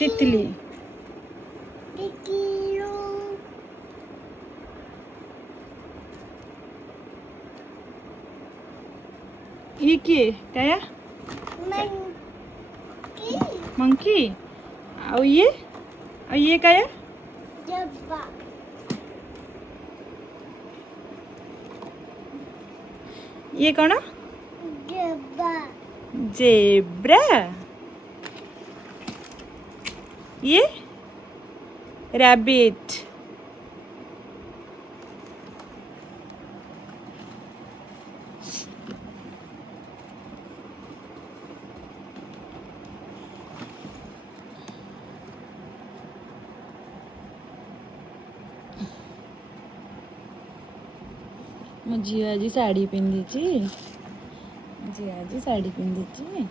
तितली ये क्या मंकी और ये क्या ये कौन जेब्रा ये रैबिट मो झी आज शाढ़ी पिंधि झी आज शाढ़ी पिंधि झील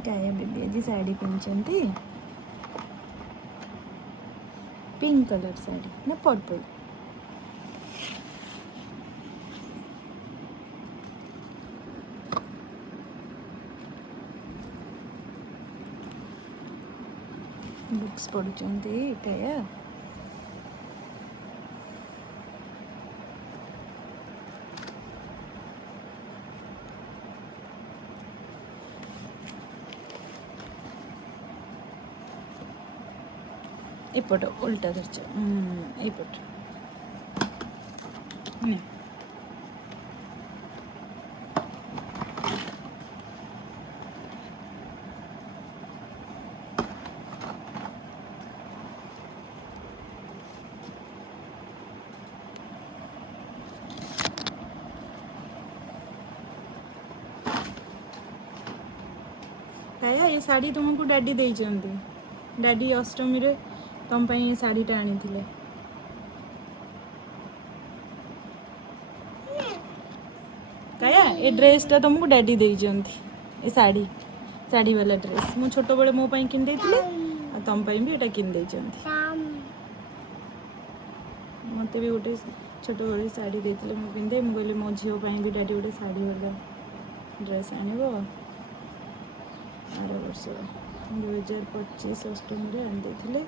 क्या बेबी आज शाढ़ी पिंधि पिंक कलर साड़ी ना पर्पल बुक्स पढ़ुचंती क्या एपट उल्टा धरच एपट क्या ये शाढ़ी तुमको डैडी देइचंती डैडी अष्टमी रे तुम पे शाढ़ी टा आनी थिले क्या ये ड्रेस टा तुमको डैडी देइचंती ये साड़ी साड़ी वाला ड्रेस मु छोट बड़े मो पई किन देथिले आ तुम पे भी एटा किन देइचंती मते भी गोटे छोट बड़े साड़ी देथिले मु पिंधे मु कहले मो झियो पई भी डैडी गोटे साड़ी वाला ड्रेस आनिबो आर वर्ष 2025 अष्टमी रे आन देथिले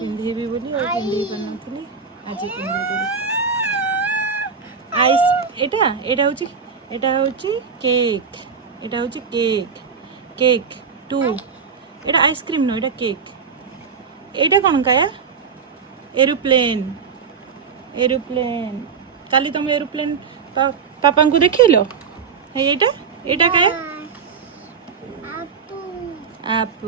पिंधेबी बोली और पिंधे पार नथली आज पिंधे आइस एटा होची केक एटा होची केक केक 2 एटा आइसक्रीम नो एटा केक एटा कोन काया एरोप्लेन एरोप्लेन काली तुम एरोप्लेन पापा को देखिलो है एटा काया आप